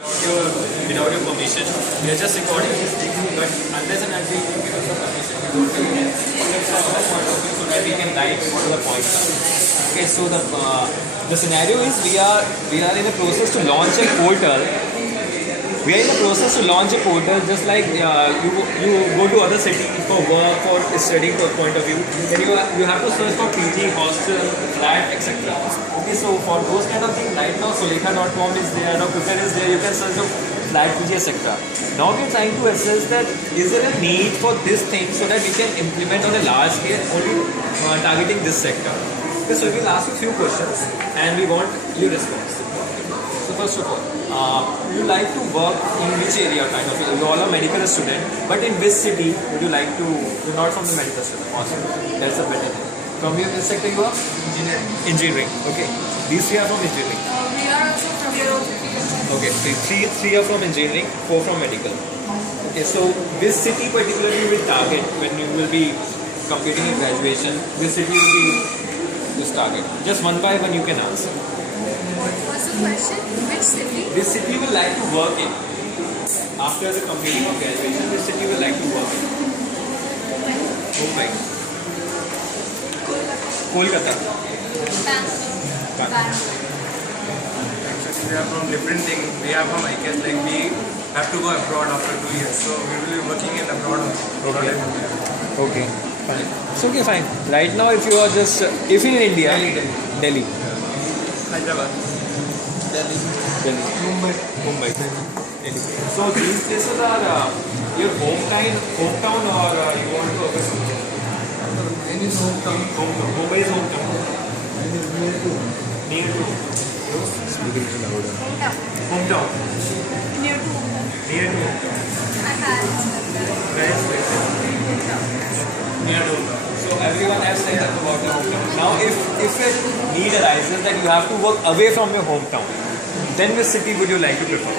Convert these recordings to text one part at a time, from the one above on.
Without your permission, we are just recording this thing, but unless and until you give us the permission, we don't do it. From our point of view, so that we can guide what the points are. Okay, so the scenario is we are in the process to launch a portal. We are in the process to launch a portal, just like you go to other cities for work or studying point of view. Then you have to search for PG, hostel, flat, etc. Okay, so for those kind of things, right now Sulekha.com is there, now Quikr is there. You can search for flat, PG, etc. Now we are trying to assess that is there a need for this thing so that we can implement on a large scale, only targeting this sector. Okay, so we will ask you a few questions and we want your response. So first of all, would you like to work in which area kind of? You all are medical student, but in which city would you like to? You're not from the medical student. Awesome. That's a better thing. From which sector you are? Engineering. Engineering. Okay. These three are from engineering. We are also from Europe. Okay. Three are from engineering, 4 from medical. Okay. So which city particularly you will target when you will be completing your graduation? Which city will be this target? Just one by one you can answer. What's the question? Which city? Which city you would like to work in after the completing of graduation? Which city you would like to work in? Mumbai. Kolkata. Bangalore. Actually, we are from different things. We are from IKS, like we have to go abroad after 2 years. So we will be working in abroad. Okay. Fine. It's okay, fine. Right now, if you are just if in India, Delhi. Hyderabad. Delhi. Mumbai. Delhi. So these places are your hometown or you want to go over something? Any hometown. Mumbai is hometown. Near to. Hometown. Near to. Near to. I had. Near to. So everyone has said that about your hometown. Now if a need arises that you have to work away from your hometown, then which city would you like to prefer?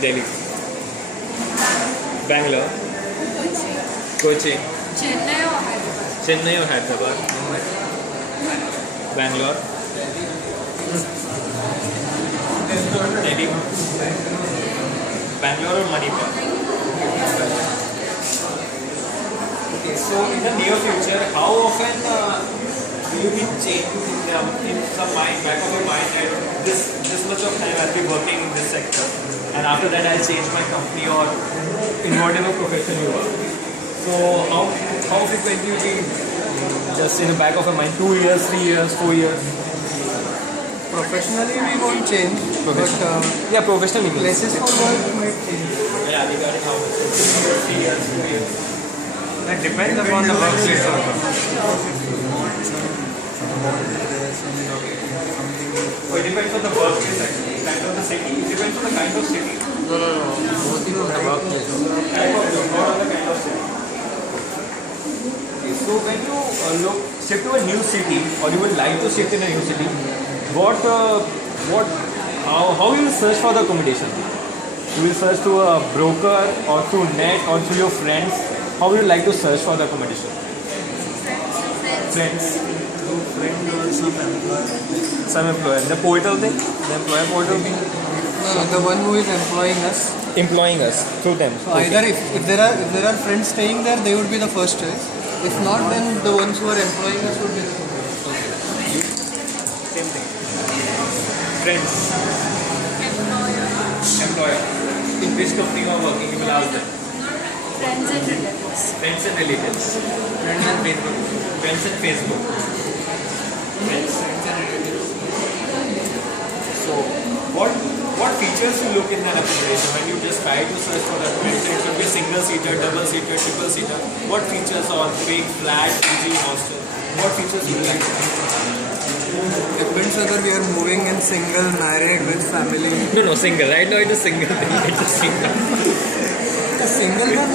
Delhi. Bangalore. Kochi. Chennai or Hyderabad? Chennai or Hyderabad. Bangalore. Delhi. Bangalore or Manipur. Okay, so in the near future, how often will you be changing in some back of your mind that this much of time I'll be working in this sector, and after that I'll change my company or in whatever profession you are. So how frequently will be just in the back of your mind? 2 years, 3 years, 4 years? Professionally, we won't change. But Yeah, professionally. places for work might change. Yeah, regarding how 3 years, 2 years. That depends upon the workplace also. So it depends on the workplace actually, kind of the city. It depends on the kind of city. No. Working on the workplace. Type of job, not on the kind of city. Okay, so when you shift to a new city, or you would like to shift in a new city, how you will search for the accommodation? You will search through a broker or through net or through your friends. How would you like to search for the accommodation? Friends. Some employer. The portal thing? The employer portal thing? No, the one who is employing us. Employing us through them. So either if there are friends staying there, they would be the first choice. If not, then the ones who are employing us would be the second. Same thing. Friends. Employer. In which company you are working, you will ask them. Friends and relatives. Friends and relatives. Friends and Facebook. Friends and Facebook. Friends and relatives. So, what features you look in that accommodation when you just try to search for that accommodation? It should be single seater, double seater, triple seater. What features are big, flat, PG, hostel? What features you like? Depends whether we are moving in single, married, with family. No, single. Right now it is single thing. It's a single. The single one,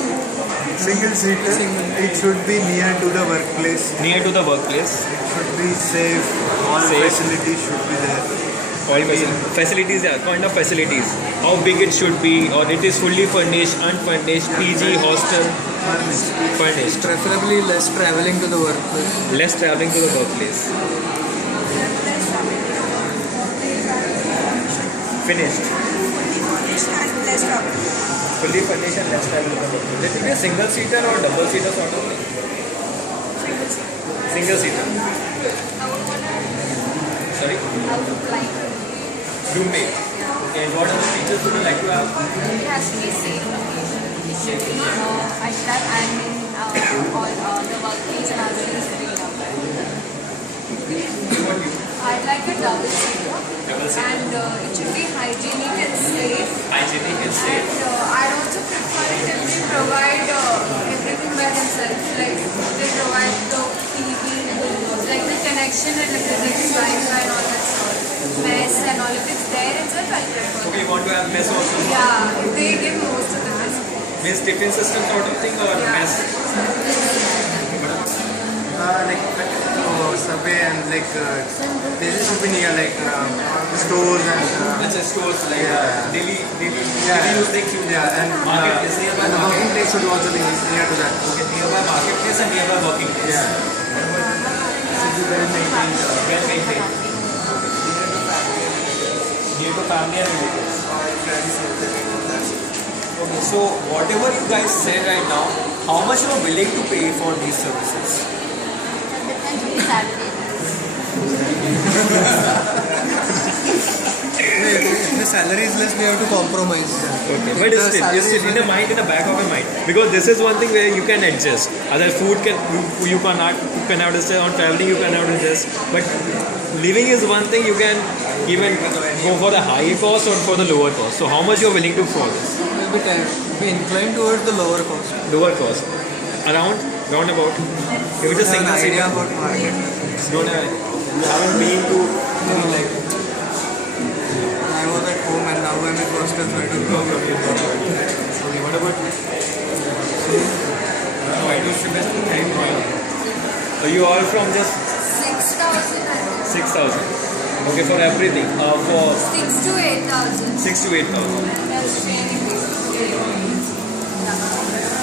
single seater. It should be near to the workplace. Near to the workplace. It should be safe. All Safe. facilities should be there. All facilities, yeah, kind of facilities. How big it should be, or it is fully furnished, unfurnished, PG, hostel, furnished. Preferably less traveling to the workplace. Less traveling to the workplace. Finished. And less travel. Fully furnished and less travel. It will be a single seater or double seater sort of thing? Single seater. Sorry? Roommate. Okay, what other features would you like to have? It has to be safe location. It should be at that and in all the workplace and other things to be What you? I'd like a double seater. Double seater. And it should be hygienic and safe. Hygienic and safe. And I'd also prefer it if they provide everything by themselves. Like they provide the TV, like the connection and everything, Wi-Fi and all that stuff. Mess and all. If it's there itself, I'll prefer. Okay, you want to have mess also? Yeah, if they give most of the mess. Means tiffin system sort of thing or mess? Subway and like places should be near like stores and Let's say stores like Yeah. daily yeah, use things you and marketplace, nearby and the working market. place should also be near to that. Okay, nearby marketplace and nearby working place. Yeah. Should be well maintained. Well maintained. Near to family and relatives. Okay, so whatever you guys said right now, how much you are willing to pay for these services? Depends on the salary. If the salary is less, we have to compromise. Okay, but it's still in the mind, in the back of your mind, because this is one thing where you can adjust. Other food you cannot adjust. On traveling you cannot adjust. But living is one thing you can even go for the higher cost or for the lower cost. So how much you are willing to for this? We'll be inclined towards the lower cost. Lower cost, roundabout. If it's a Have an single idea seater, about market. don't have, you haven't been to like. I was at home and now I'm at hostel, so I don't know. Okay, what about you? No, I don't remember. So you all from just 6,000. 6,000. Okay, for everything. For 6 to 8,000. 6 to 8,000. And that's sharing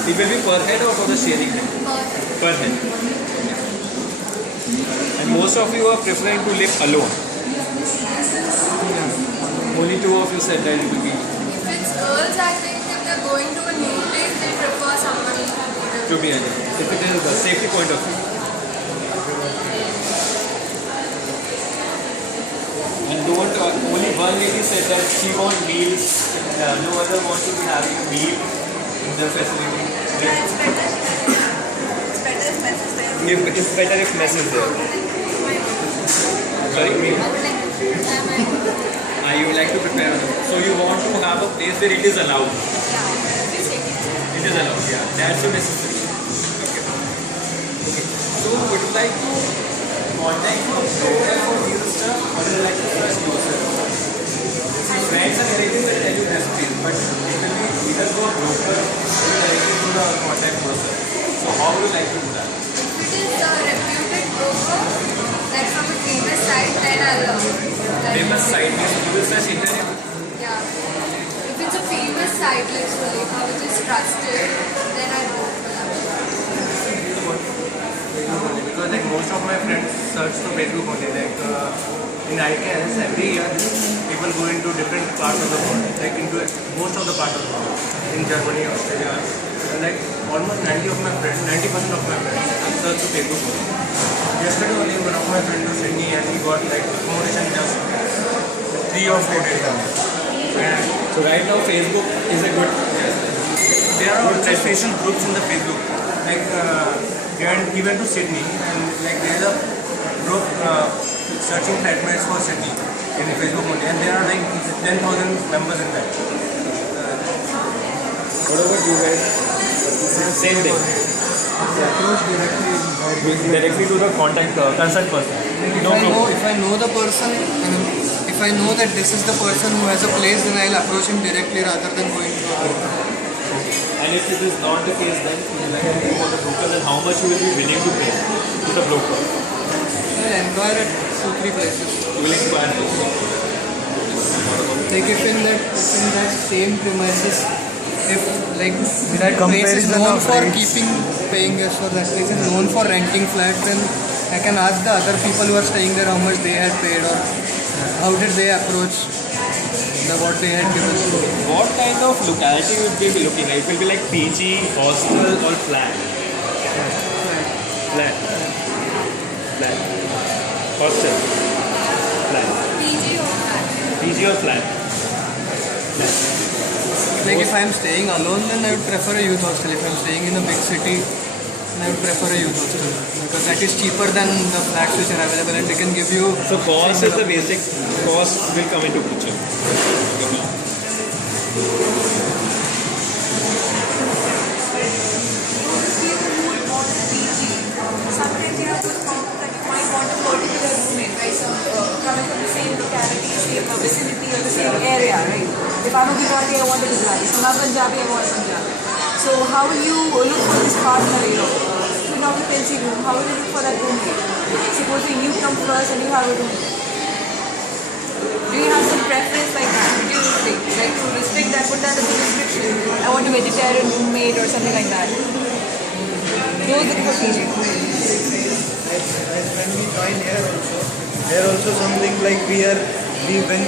It will be per head or for the sharing head? Per head. And most of you are preferring to live alone. Only two of you said that it will be If it's girls, I think if they're going to a new place, they prefer someone to be alone. If it is the safety point of view. And don't only one lady said that she wants meals. No other wants to be having a meal in the facility. It's better if mess is there. It's better if mess is there. Sorry? You would like to prepare. So you want to have a place where it is allowed. It is allowed, yeah. That's so necessary. Okay. So would you like to contact your broker for this stuff or would you like to trust yourself? See, friends and relatives will tell you recipes, but it will be either go a broker or directly to the contact person. So how would you like to do that? If it is a reputed broker, like from a famous site, then I'll Famous site means you will search internet. Yeah. If it's a famous site like Sulekha, which is trusted, then I'll go for that. Because like most of my friends search through Facebook only. Like in IKS, every year people go into different parts of the world, like into most of the parts of the world, in Germany, Australia. And like almost 90% of my friends have searched through Facebook only. Yesterday only one of my friends was Sydney and he got like accommodation just 3 or 4 days ago. And So right now Facebook is a good. there are also special groups in the Facebook. Like he went to Sydney and like there is a group searching flatmates for Sydney in Facebook only, and there are like 10,000 members in that. What about you guys? Same thing. Approach Directly to the contact concerned person. No problem. If I know the person, if I know that this is the person who has a place, then I'll approach him directly rather than going to a broker. And if it is not the case, then you like to go for the broker, then how much you will be willing to pay to the broker? I'll inquire at 2-3 places. Willing to add this. Like if in that same premises, if like that place is known for paying us for that place is known for renting flats, then I can ask the other people who are staying there how much they had paid or how did they approach. what they had given. What kind of locality would they be looking at? It will be like PG, hostel, or flat. Flat. Flat. Hostel. Flat. PG or flat? PG or flat. Flat. Like if I'm staying alone, then I would prefer a youth hostel. If I'm staying in a big city, then I would prefer a youth hostel because that is cheaper than the flats which are available and they can give you. So cost is the basic. Cost will come into picture. Sometimes you have to think that you might want a particular roommate, right? So coming from the same locality, same vicinity, or the same area, right? If I'm a Gujarati, I want a Gujarati. If I'm a Punjabi, I want a Punjabi. So how will you look for this partner, to an occupancy room? How will you look for that roommate? Supposing you come first and you have a roommate. Do you have some preference like that? Do you like to restrict that, put that as a restriction? I want a vegetarian roommate or something like that. Those are the PG. When we join here also something like when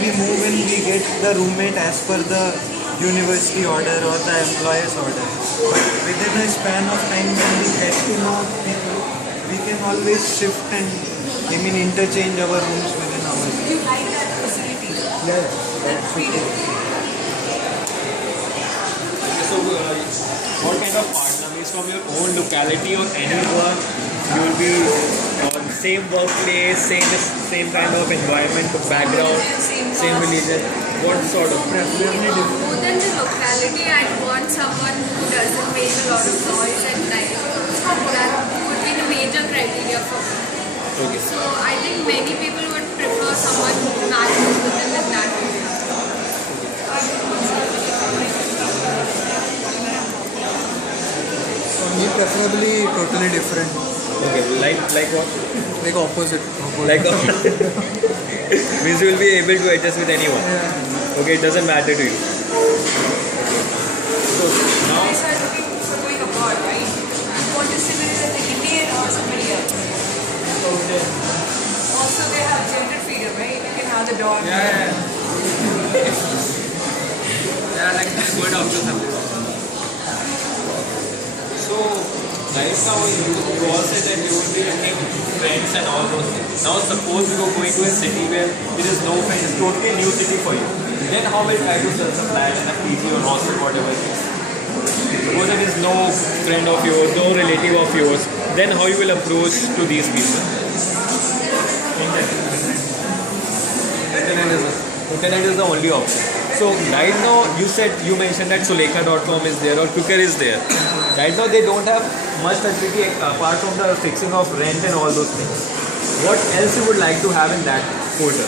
we move in, we get the roommate as per the university order or the employer's order. But within a span of time when we get to know people, we can always shift and interchange our rooms within ours. You like that facility? Yes, That freedom. So, what kind of partner is from your own locality or anyone? You will be on same workplace, same kind of environment, background, same religion. What sort of preferably different? More than the locality, I want someone who doesn't make a lot of noise at night. That would be the major criteria for me. Okay. So I think many people would prefer someone who matches with them in that way. For me, preferably totally different. Okay. Like what? Like opposite. Like means you will be able to adjust with anyone. Yeah. Okay, it doesn't matter to you. So You now, guys are looking for going abroad, right? You want to civilize as an Indian or somebody else? Also, they have gender freedom, right? You can have the dog. Yeah, like good options. so right now you all said that you will be looking friends and all those things. Now suppose you are going to a city where there is no friends, it's totally a new city for you. Then how will you try to search a flat in a PG or hostel, whatever it is? Suppose there is no friend of yours, no relative of yours, then how you will approach to these people? Internet is the only option. So right now you mentioned that Sulekha.com is there or Quikr is there. Right now they don't have much facility apart from the fixing of rent and all those things. What else you would like to have in that portal?